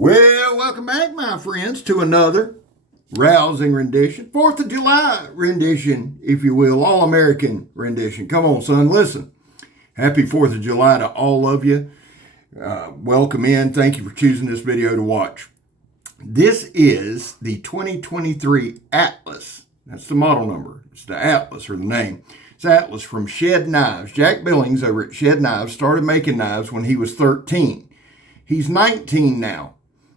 Well, welcome back, my friends, to another rousing rendition. 4th of July rendition, if you will. All-American rendition. Come on, son, listen. Happy 4th of July to all of you. Welcome in. Thank you for choosing this video to watch. This is the 2023 Atlas. That's the model number. It's the Atlas, or the name. It's Atlas from Shed Knives. Jack Billings over at Shed Knives started making knives when he was 13. He's 19 now.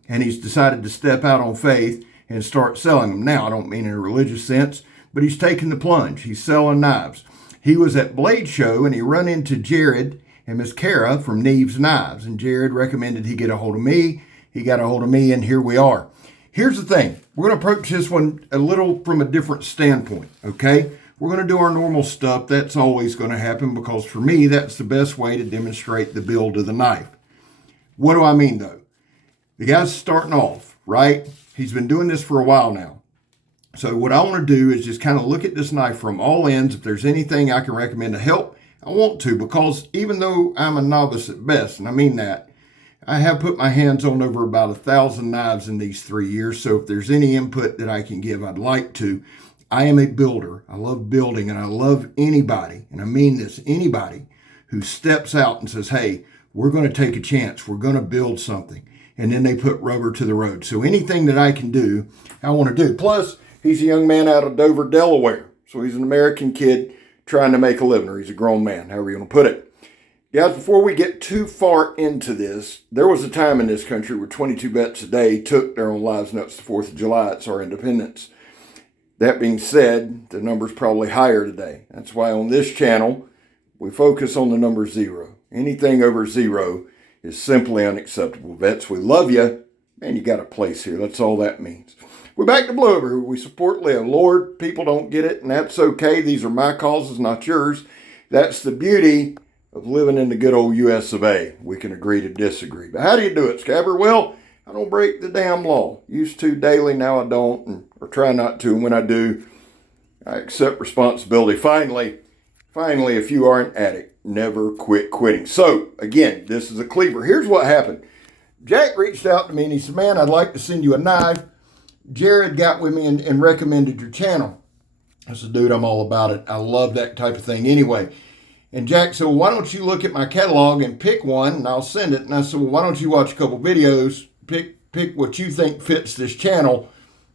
And he's decided to step out on faith and start selling them. Now, I don't mean in a religious sense, but he's taking the plunge. He's selling knives. He was at Blade Show, and he run into Jared and Miss Kara from Neve's Knives. And Jared recommended he get a hold of me. He got a hold of me, and here we are. Here's the thing. We're going to approach this one a little from a different standpoint, okay? We're going to do our normal stuff. That's always going to happen because, for me, that's the best way to demonstrate the build of the knife. What do I mean, though? The guy's starting off, right? He's been doing this for a while now. So what I want to do is just kind of look at this knife from all ends. If there's anything I can recommend to help, I want to, because even though I'm a novice at best, and I mean that, I have put my hands on over about 1,000 knives in these 3 years. So if there's any input that I can give, I'd like to. I am a builder. I love building, and I love anybody, and I mean this, anybody who steps out and says, hey, we're going to take a chance. We're going to build something. And then they put rubber to the road. So anything that I can do, I want to do. Plus, he's a young man out of Dover, Delaware. So he's an American kid trying to make a living, or he's a grown man, however you want to put it. Guys, before we get too far into this, there was a time in this country where 22 vets a day took their own lives, and that's the 4th of July. It's our independence. That being said, the number's probably higher today. That's why on this channel, we focus on the number 0. Anything over 0 is simply unacceptable. Vets, we love you. Man, you got a place here. That's all that means. We're back to Blue over here. We support Live. Lord, people don't get it, and that's okay. These are my causes, not yours. That's the beauty of living in the good old US of A. We can agree to disagree. But how do you do it, Scabber? Well, I don't break the damn law. Used to daily, now I don't, or try not to. And when I do, I accept responsibility. Finally, if you are an addict, never quit quitting. So, again, this is a cleaver. Here's what happened. Jack reached out to me and he said, man, I'd like to send you a knife. Jared got with me and recommended your channel. I said, dude, I'm all about it. I love that type of thing anyway. And Jack said, well, why don't you look at my catalog and pick one and I'll send it. And I said, well, why don't you watch a couple videos, pick what you think fits this channel,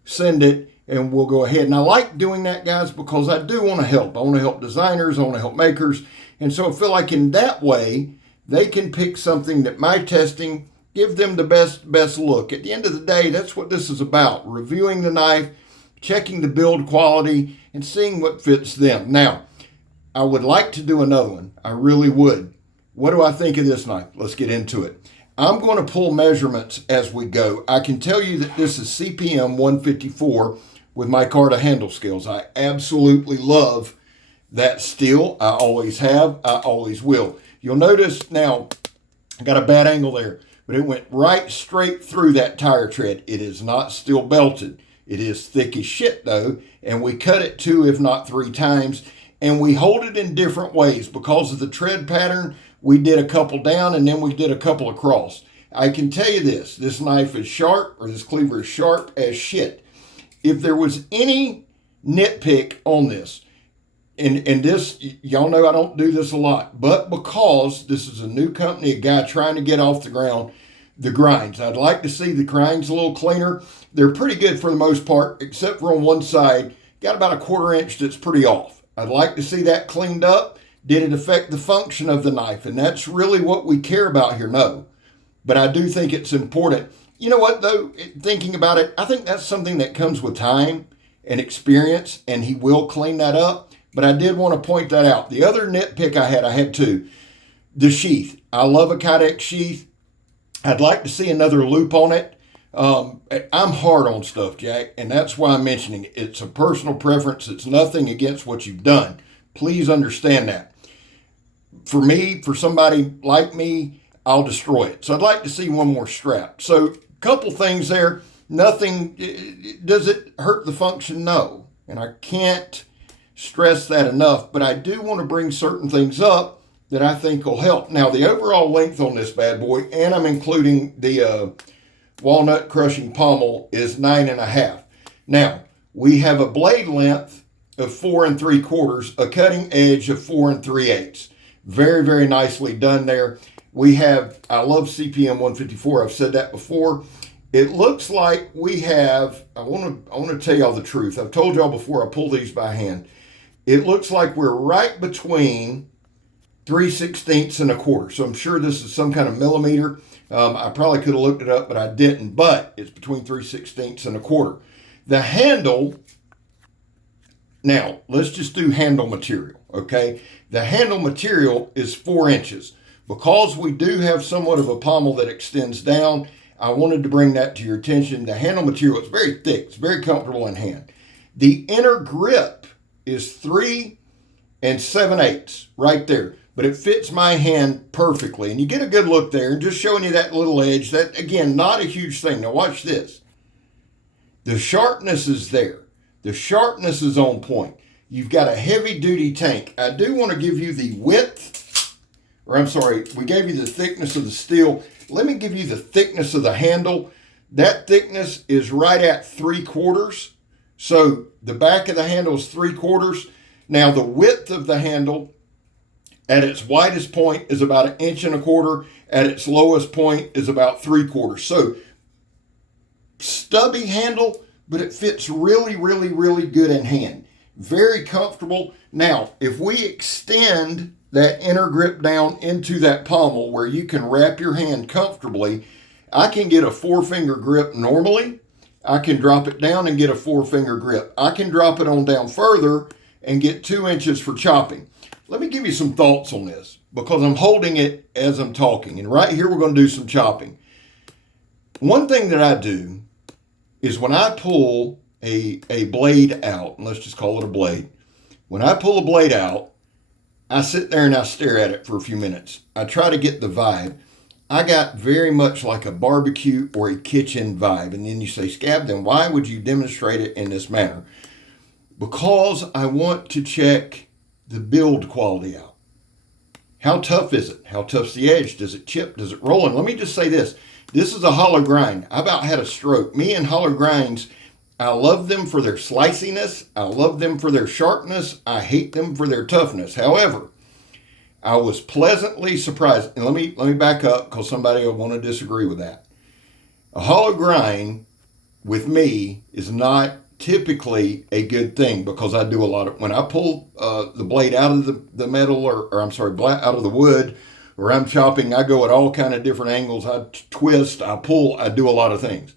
send it, and we'll go ahead. And I like doing that, guys, because I do want to help. I want to help designers. I want to help makers. And so I feel like in that way, they can pick something that my testing give them the best look. At the end of the day, that's what this is about. Reviewing the knife, checking the build quality, and seeing what fits them. Now, I would like to do another one. I really would. What do I think of this knife? Let's get into it. I'm going to pull measurements as we go. I can tell you that this is CPM 154 with my Micarta handle scales. I absolutely love that steel. I always have. I always will. You'll notice now, I got a bad angle there, but it went right straight through that tire tread. It is not steel belted. It is thick as shit though, and we cut it 2, if not 3 times, and we hold it in different ways. Because of the tread pattern, we did a couple down and then we did a couple across. I can tell you this knife is sharp, or this cleaver is sharp as shit. If there was any nitpick on this, and this, y'all know I don't do this a lot, but because this is a new company, a guy trying to get off the ground, the grinds. I'd like to see the grinds a little cleaner. They're pretty good for the most part, except for on one side, got about 1/4 inch that's pretty off. I'd like to see that cleaned up. Did it affect the function of the knife? And that's really what we care about here. No, but I do think it's important. You know what though, thinking about it, I think that's something that comes with time and experience, and he will clean that up. But I did want to point that out. The other nitpick I had 2. The sheath. I love a Kydex sheath. I'd like to see another loop on it. I'm hard on stuff, Jack, and that's why I'm mentioning it. It's a personal preference. It's nothing against what you've done. Please understand that. For me, for somebody like me, I'll destroy it. So I'd like to see one more strap. So a couple things there. Nothing. Does it hurt the function? No. And I can't stress that enough, but I do want to bring certain things up that I think will help. Now, the overall length on this bad boy, and I'm including the walnut crushing pommel is 9.5. Now, we have a blade length of 4 3/4, a cutting edge of 4 3/8. Very, very nicely done there. We have, I love CPM 154. I've said that before. It looks like we have, I want to tell y'all the truth. I've told y'all before I pull these by hand. It looks like we're right between 3/16 and 1/4. So I'm sure this is some kind of millimeter. I probably could have looked it up, but I didn't. But it's between 3/16 and 1/4. The handle, now let's just do handle material, okay? The handle material is 4 inches. Because we do have somewhat of a pommel that extends down, I wanted to bring that to your attention. The handle material is very thick. It's very comfortable in hand. The inner grip is 3 7/8 right there. But it fits my hand perfectly. And you get a good look there. And just showing you that little edge. That, again, not a huge thing. Now watch this. The sharpness is there. The sharpness is on point. You've got a heavy-duty tank. I do want to give you the width, or I'm sorry, we gave you the thickness of the steel. Let me give you the thickness of the handle. That thickness is right at 3/4. So the back of the handle is 3/4. Now the width of the handle at its widest point is about 1.25 inches. At its lowest point is about 3/4. So stubby handle, but it fits really, really, really good in hand. Very comfortable. Now, if we extend that inner grip down into that pommel where you can wrap your hand comfortably, I can get a 4-finger grip normally. I can drop it down and get a 4-finger grip. I can drop it on down further and get 2 inches for chopping. Let me give you some thoughts on this because I'm holding it as I'm talking. And right here, we're going to do some chopping. One thing that I do is when I pull a blade out, and let's just call it a blade. When I pull a blade out, I sit there and I stare at it for a few minutes. I try to get the vibe. I got very much like a barbecue or a kitchen vibe. And then you say, Scab, then why would you demonstrate it in this manner? Because I want to check the build quality out. How tough is it? How tough's the edge? Does it chip? Does it roll? And let me just say this. This is a hollow grind. I about had a stroke. Me and hollow grinds, I love them for their sliciness. I love them for their sharpness. I hate them for their toughness. However, I was pleasantly surprised. And let me back up because somebody will want to disagree with that. A hollow grind with me is not typically a good thing because I do a lot of, when I pull the blade out of the metal or out of the wood, or I'm chopping, I go at all kind of different angles. I twist, I pull, I do a lot of things.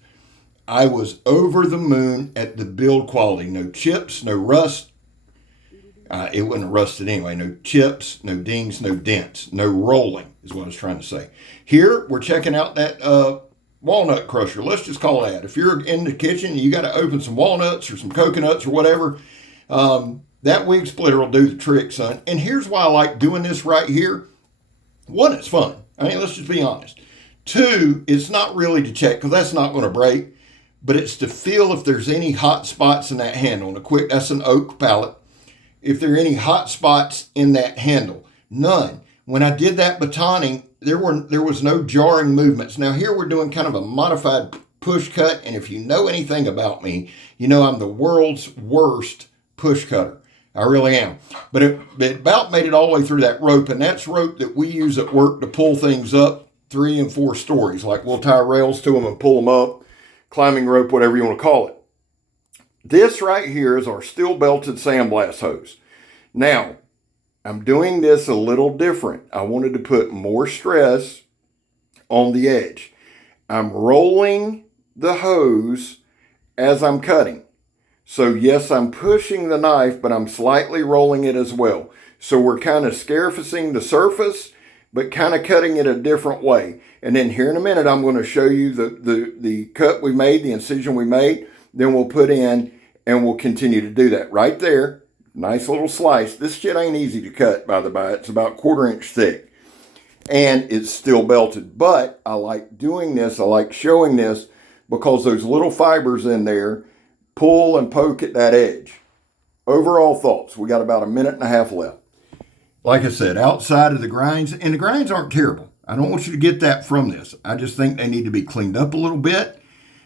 I was over the moon at the build quality. No chips, no rust. It wasn't rusted anyway. No chips, no dings, no dents, no rolling is what I was trying to say. Here, we're checking out that walnut crusher. Let's just call it that. If you're in the kitchen, you got to open some walnuts or some coconuts or whatever. That wing splitter will do the trick, son. And here's why I like doing this right here. One, it's fun. I mean, let's just be honest. Two, it's not really to check because that's not going to break, but it's to feel if there's any hot spots in that handle. That's an oak pallet. If there are any hot spots in that handle, none. When I did that batoning, there was no jarring movements. Now here we're doing kind of a modified push cut, and if you know anything about me, you know I'm the world's worst push cutter. I really am. But it about made it all the way through that rope, and that's rope that we use at work to pull things up 3 and 4 stories. Like we'll tie rails to them and pull them up, climbing rope, whatever you want to call it. This right here is our steel belted sandblast hose. Now, I'm doing this a little different. I wanted to put more stress on the edge. I'm rolling the hose as I'm cutting. So yes, I'm pushing the knife, but I'm slightly rolling it as well. So we're kind of scarifacing the surface, but kind of cutting it a different way. And then here in a minute, I'm going to show you the cut we made, the incision we made. Then we'll put in and we'll continue to do that right there. Nice little slice. This shit ain't easy to cut, by the by. It's about 1/4 inch thick. And it's still belted. But I like doing this. I like showing this because those little fibers in there pull and poke at that edge. Overall thoughts. We got about 1.5 minutes left. Like I said, outside of the grinds, and the grinds aren't terrible. I don't want you to get that from this. I just think they need to be cleaned up a little bit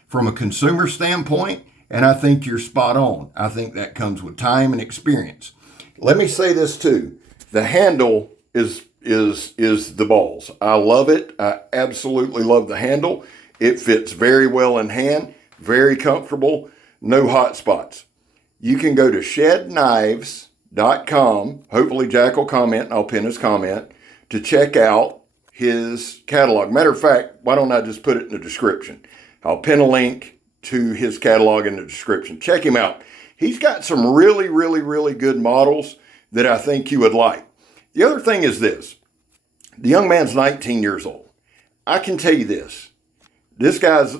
from a consumer standpoint, and I think you're spot on. I think that comes with time and experience. Let me say this too. The handle is the balls. I love it. I absolutely love the handle. It fits very well in hand, very comfortable, no hot spots. You can go to shedknives.com. Hopefully Jack will comment, and I'll pin his comment, to check out his catalog. Matter of fact, why don't I just put it in the description? I'll pin a link to his catalog in the description. Check him out. He's got some really, really, really good models that I think you would like. The other thing is this. The young man's 19 years old. I can tell you this. This guy's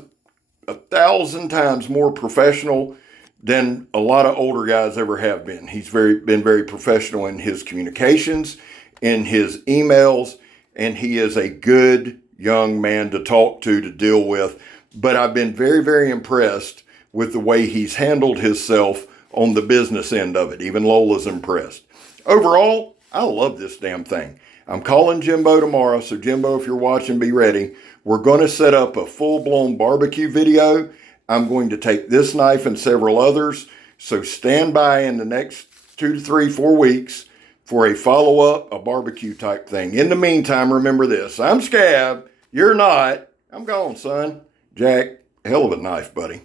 1,000 times more professional than a lot of older guys ever have been. He's been very professional in his communications, in his emails, and he is a good young man to talk to deal with. But I've been very, very impressed with the way he's handled himself on the business end of it. Even Lola's impressed. Overall, I love this damn thing. I'm calling Jimbo tomorrow, so Jimbo, if you're watching, be ready. We're going to set up a full-blown barbecue video. I'm going to take this knife and several others, so stand by in the next 2 to 3, 4 weeks for a follow-up, a barbecue type thing. In the meantime, remember this. I'm Scab. You're not. I'm gone, son. Jack, hell of a knife, buddy.